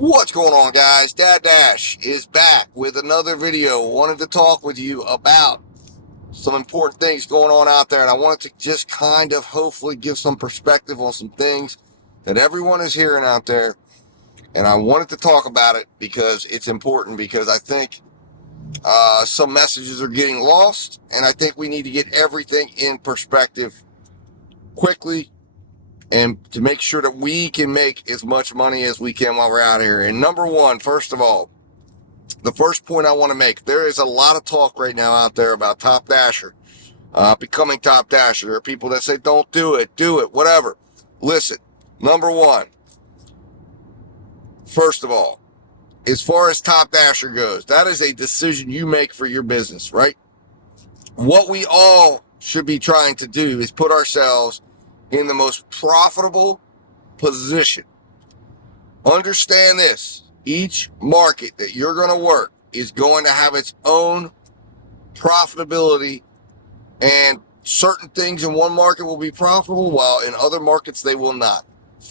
What's going on, guys? Dad Dash is back with another video. Wanted to talk with you about some important things going on out there, and I wanted to just kind of hopefully give some perspective on some things that everyone is hearing out there. And I wanted to talk about it because it's important, because I think some messages are getting lost, and I think we need to get everything in perspective quickly and to make sure that we can make as much money as we can while we're out here. And number one, first of all, the first point I want to make, there is a lot of talk right now out there about Top Dasher, becoming Top Dasher. There are people that say, don't do it, whatever. Listen, number one, first of all, as far as Top Dasher goes, that is a decision you make for your business, right? What we all should be trying to do is put ourselves in the most profitable position. Understand this. Each market that you're going to work is going to have its own profitability, and certain things in one market will be profitable while in other markets they will not.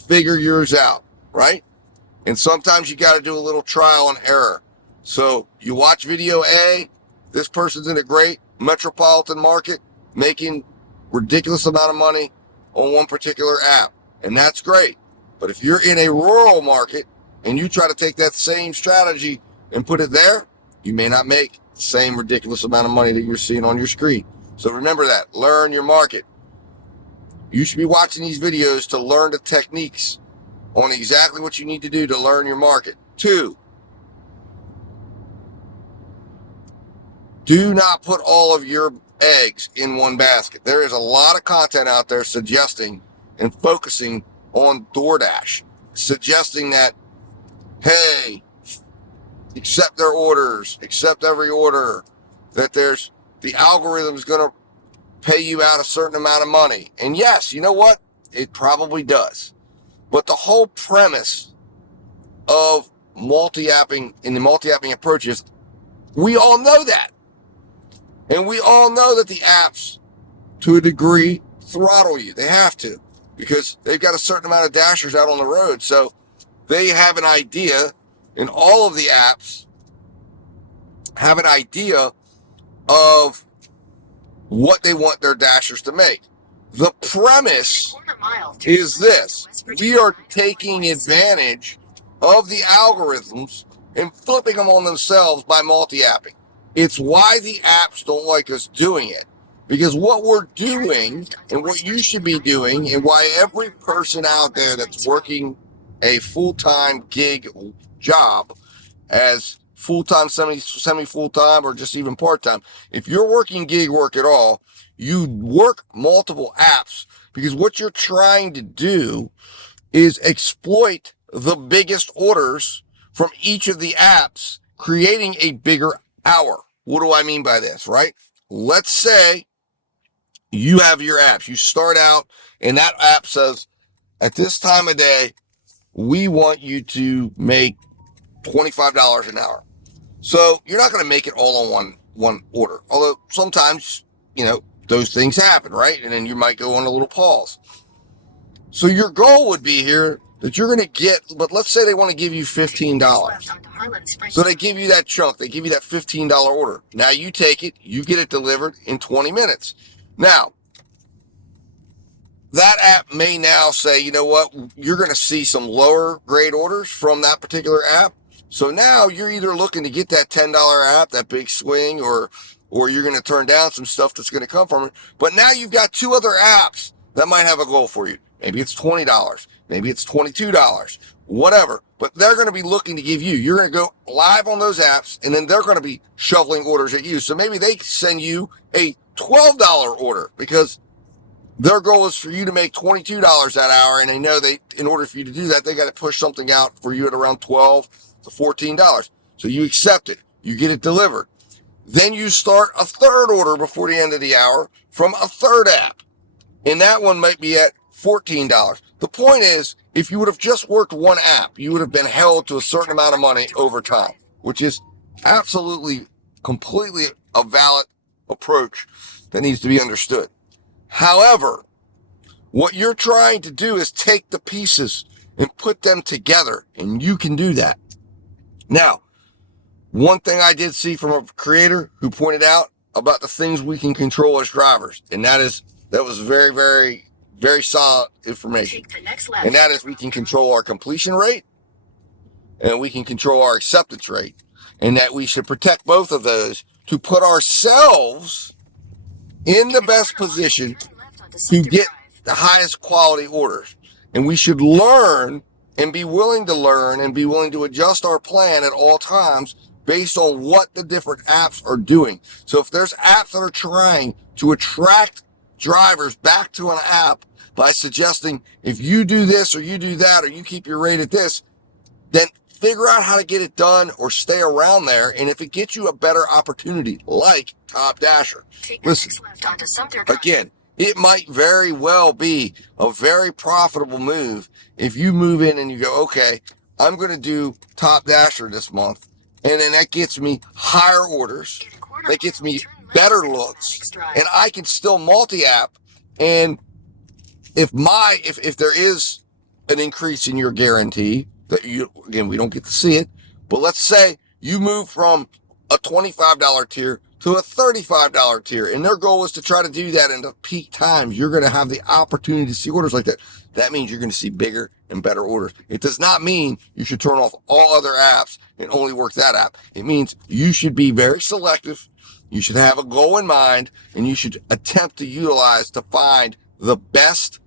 Figure yours out, right? And sometimes you got to do a little trial and error. So you watch video A, this person's in a great metropolitan market making ridiculous amount of money on one particular app, and that's great. But if you're in a rural market and you try to take that same strategy and put it there, you may not make the same ridiculous amount of money that you're seeing on your screen. So remember that. Learn your market. You should be watching these videos to learn the techniques on exactly what you need to do to learn your market. 2, do not put all of your eggs in one basket. There is a lot of content out there suggesting and focusing on DoorDash, suggesting that, hey, accept their orders, accept every order, that there's the algorithm is going to pay you out a certain amount of money. And yes, you know what? It probably does. But the whole premise of multi-apping and the multi-apping approaches, we all know that. And we all know that the apps, to a degree, throttle you. They have to, because they've got a certain amount of dashers out on the road. So they have an idea, and all of the apps have an idea of what they want their dashers to make. The premise is this: we are taking advantage of the algorithms and flipping them on themselves by multi-apping. It's why the apps don't like us doing it. Because what we're doing, and what you should be doing, and why every person out there that's working a full-time gig job, as full-time, semi-full-time, or just even part-time, if you're working gig work at all, you work multiple apps, because what you're trying to do is exploit the biggest orders from each of the apps, creating a bigger hour. What do I mean by this, right? Let's say you have your apps. You start out and that app says, at this time of day, we want you to make $25 an hour. So you're not going to make it all on one order. Although sometimes, those things happen, right? And then you might go on a little pause. So your goal would be here that you're going to get, but let's say they want to give you $15. So they give you that chunk. They give you that $15 order. Now you take it, you get it delivered in 20 minutes. Now, that app may now say, you know what, you're going to see some lower grade orders from that particular app. So now you're either looking to get that $10 app, that big swing, or you're going to turn down some stuff that's going to come from it. But now you've got 2 other apps that might have a goal for you. Maybe it's $20. Maybe it's $22. Whatever. But they're going to be looking to give you. You're going to go live on those apps, and then they're going to be shuffling orders at you. So maybe they send you a $12 order, because their goal is for you to make $22 that hour, and they know in order for you to do that, they got to push something out for you at around $12 to $14. So you accept it. You get it delivered. Then you start a third order before the end of the hour from a third app, and that one might be at $14. The point is, if you would have just worked one app, you would have been held to a certain amount of money over time, which is absolutely, completely a valid approach that needs to be understood. However, what you're trying to do is take the pieces and put them together, and you can do that. Now, one thing I did see from a creator who pointed out about the things we can control as drivers, and that was very, very, very solid information. And that is we can control our completion rate and we can control our acceptance rate, and that we should protect both of those to put ourselves in the best position to get the highest quality orders. And we should learn and be willing to learn and be willing to adjust our plan at all times based on what the different apps are doing. So if there's apps that are trying to attract drivers back to an app by suggesting if you do this or you do that or you keep your rate at this, then figure out how to get it done or stay around there. And if it gets you a better opportunity, like Top Dasher, listen, again, it might very well be a very profitable move if you move in and you go, okay, I'm going to do Top Dasher this month. And then that gets me higher orders. That gets me better looks. And I can still multi-app. And if there is an increase in your guarantee, that you, again, we don't get to see it, but let's say you move from a $25 tier to a $35 tier, and their goal is to try to do that in the peak times. You're going to have the opportunity to see orders like that. That means you're going to see bigger and better orders. It does not mean you should turn off all other apps and only work that app. It means you should be very selective. You should have a goal in mind, and you should attempt to utilize to find the best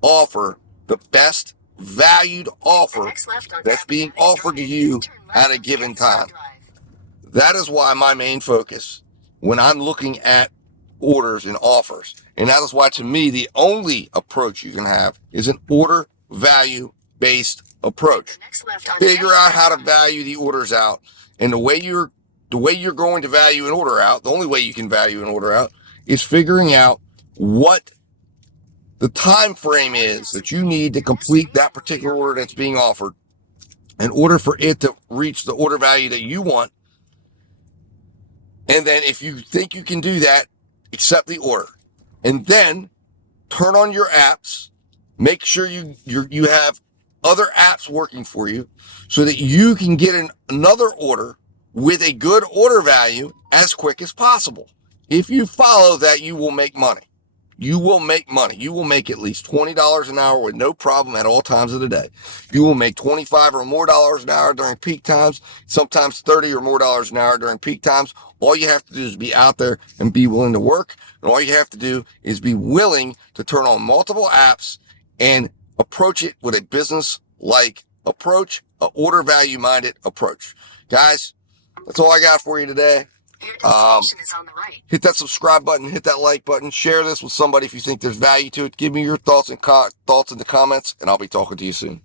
offer, the best valued offer that's being offered to you at a given time. That is why my main focus when I'm looking at orders and offers, and that is why to me the only approach you can have is an order value based approach. Figure out how to value the orders out, and the way you're going to value an order out, the only way you can value an order out is figuring out what the time frame is that you need to complete that particular order that's being offered in order for it to reach the order value that you want. And then if you think you can do that, accept the order. And then turn on your apps. Make sure you have other apps working for you so that you can get another order with a good order value as quick as possible. If you follow that, you will make money. You will make money. You will make at least $20 an hour with no problem at all times of the day. You will make $25 or more an hour during peak times, sometimes $30 or more an hour during peak times. All you have to do is be out there and be willing to work. And all you have to do is be willing to turn on multiple apps and approach it with a business-like approach, an order value-minded approach. Guys, that's all I got for you today. Hit that subscribe button, hit that like button, share this with somebody if you think there's value to it. Give me your thoughts in the comments, and I'll be talking to you soon.